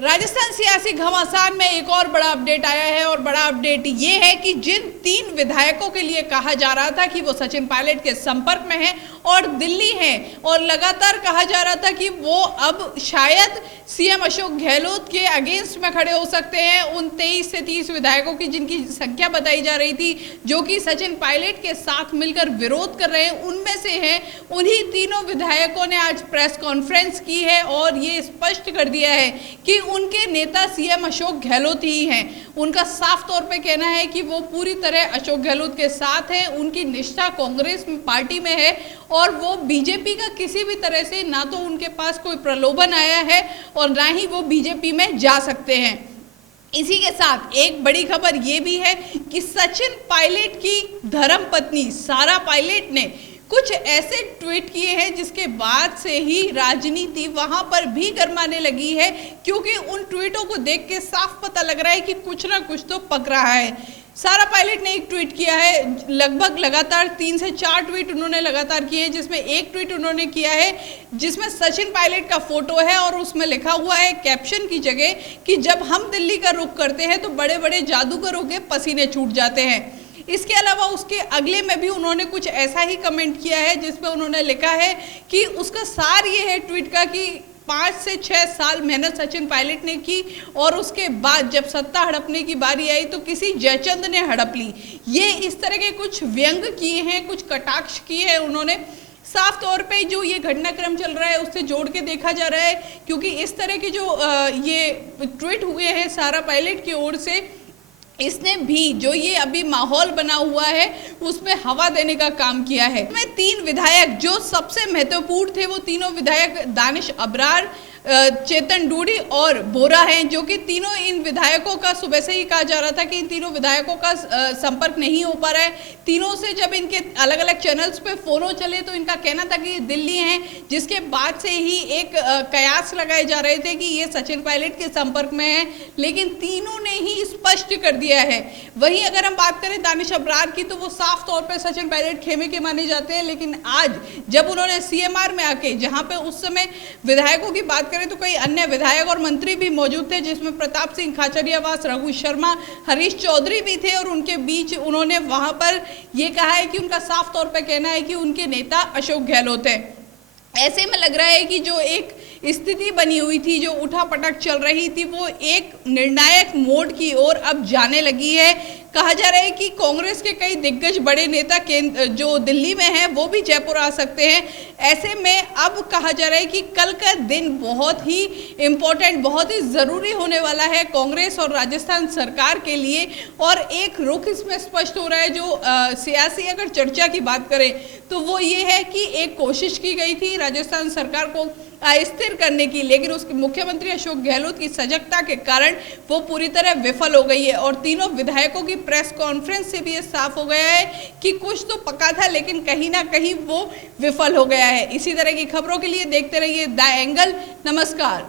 राजस्थान सियासी घमासान में एक और बड़ा अपडेट आया है और बड़ा अपडेट ये है कि जिन 3 विधायकों के लिए कहा जा रहा था कि वो सचिन पायलट के संपर्क में हैं और दिल्ली हैं और लगातार कहा जा रहा था कि वो अब शायद सीएम अशोक गहलोत के अगेंस्ट में खड़े हो सकते हैं, उन 23 से 30 विधायकों की जिनकी संख्या बताई जा रही थी जो कि सचिन पायलट के साथ मिलकर विरोध कर रहे हैं, उनमें से हैं उन्हीं तीनों विधायकों ने आज प्रेस कॉन्फ्रेंस की है और ये स्पष्ट कर दिया है कि उनके नेता सीएम अशोक गहलोत ही हैं। उनका साफ तौर पे कहना है कि वो पूरी तरह अशोक गहलोत के साथ हैं, उनकी निष्ठा कांग्रेस पार्टी में है और वो बीजेपी का किसी भी तरह से ना तो उनके पास कोई प्रलोभन आया है और ना ही वो बीजेपी में जा सकते हैं। इसी के साथ एक बड़ी खबर ये भी है कि सचिन पायलट की धर्मपत्नी सारा पायलट ने कुछ ऐसे ट्वीट किए हैं जिसके बाद से ही राजनीति वहां पर भी गरमाने लगी है, क्योंकि उन ट्वीटों को देख के साफ पता लग रहा है कि कुछ ना कुछ तो पक रहा है। सारा पायलट ने एक ट्वीट किया है, लगभग लगातार 3 से 4 ट्वीट उन्होंने लगातार किए हैं, जिसमें एक ट्वीट उन्होंने किया है जिसमें सचिन पायलट का फोटो है और उसमें लिखा हुआ है कैप्शन की जगह कि जब हम दिल्ली का रुख करते हैं तो बड़े बड़े जादूगरों के पसीने छूट जाते हैं। इसके अलावा उसके अगले में भी उन्होंने कुछ ऐसा ही कमेंट किया है जिसमें उन्होंने लिखा है कि उसका सार ये है ट्वीट का कि 5 से 6 साल मेहनत सचिन पायलट ने की और उसके बाद जब सत्ता हड़पने की बारी आई तो किसी जयचंद ने हड़प ली। ये इस तरह के कुछ व्यंग किए हैं, कुछ कटाक्ष किए हैं उन्होंने। साफ तौर पे जो ये घटनाक्रम चल रहा है उससे जोड़ के देखा जा रहा है, क्योंकि इस तरह के जो ये ट्वीट हुए हैं सारा पायलट की ओर से, इसने भी जो ये अभी माहौल बना हुआ है उसमें हवा देने का काम किया है। मैं 3 विधायक जो सबसे महत्वपूर्ण थे वो तीनों विधायक दानिश अबरार, चेतन डूडी और बोरा हैं, जो कि तीनों इन विधायकों का सुबह से ही कहा जा रहा था कि इन तीनों विधायकों का संपर्क नहीं हो पा रहा है। तीनों से जब इनके अलग अलग चैनल्स पे फोनो चले तो इनका कहना था कि दिल्ली हैं, जिसके बाद से ही एक कयास लगाए जा रहे थे कि ये सचिन पायलट के संपर्क में है, लेकिन तीनों ने ही स्पष्ट कर दिया है। वहीं अगर हम बात करें दानिश अबरार की तो वो साफ तौर पर सचिन पायलट खेमे के माने जाते हैं, लेकिन आज जब उन्होंने सीएमआर में आके, जहाँ पे उस समय विधायकों की बात करें तो कई अन्य विधायक और मंत्री भी मौजूद थे, जिसमें प्रताप सिंह खाचरियावास, रघु शर्मा, हरीश चौधरी भी थे और उनके बीच उन्होंने वहां पर यह कहा है कि उनका साफ तौर पर कहना है कि उनके नेता अशोक गहलोत है। ऐसे में लग रहा है कि जो एक स्थिति बनी हुई थी, जो उठापटक चल रही थी, वो एक निर्णायक मोड की ओर अब जाने लगी है। कहा जा रहा है कि कांग्रेस के कई दिग्गज बड़े नेता जो दिल्ली में हैं वो भी जयपुर आ सकते हैं। ऐसे में अब कहा जा रहा है कि कल का दिन बहुत ही इम्पोर्टेंट, बहुत ही ज़रूरी होने वाला है कांग्रेस और राजस्थान सरकार के लिए। और एक रुख इसमें स्पष्ट हो रहा है, जो सियासी अगर चर्चा की बात करें तो वो ये है कि एक कोशिश की गई थी राजस्थान सरकार को अस्थिर करने की, लेकिन उसके मुख्यमंत्री अशोक गहलोत की सजगता के कारण वो पूरी तरह विफल हो गई है। और तीनों विधायकों की प्रेस कॉन्फ्रेंस से भी ये साफ हो गया है कि कुछ तो पका था लेकिन कहीं ना कहीं वो विफल हो गया है। इसी तरह की खबरों के लिए देखते रहिए द एंगल। नमस्कार।